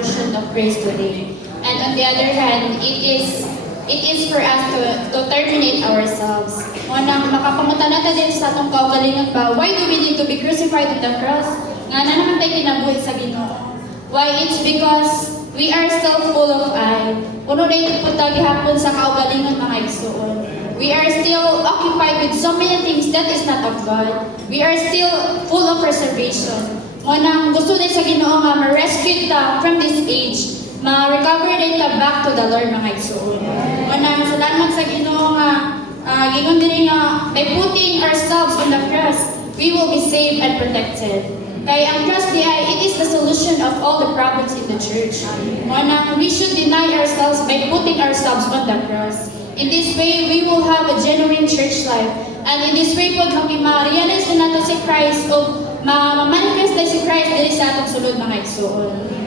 portion of grace today. And on the other hand, it is for us to terminate ourselves. Unang makapamunta natin din sa atong kaugalingon ba, why do we need to be crucified on the cross? Nga na naman tayo kinabuhi sa Ginoo. Why? It's because we are still full of I. Puno na ito punta gihapon sa kaugalingon mga igsoon. We are still occupied with so many things that is not of God. We are still full of reservation. Unang gusto din sa Ginoo nga ma-rescue ta from this age, ma-recover din ta back to the Lord mga igsoon. Unang salamat sa Ginoo nga gingon din nga by putting ourselves on the cross, we will be saved and protected. Kaya ang cross di ay, it is the solution of all the problems in the church. Unang we should deny ourselves by putting ourselves on the cross. In this way, we will have a genuine church life. And in this way po, ma-realize na natin si Christ o ma-manifest na si Christ dili sa atong sulod mga igsoon.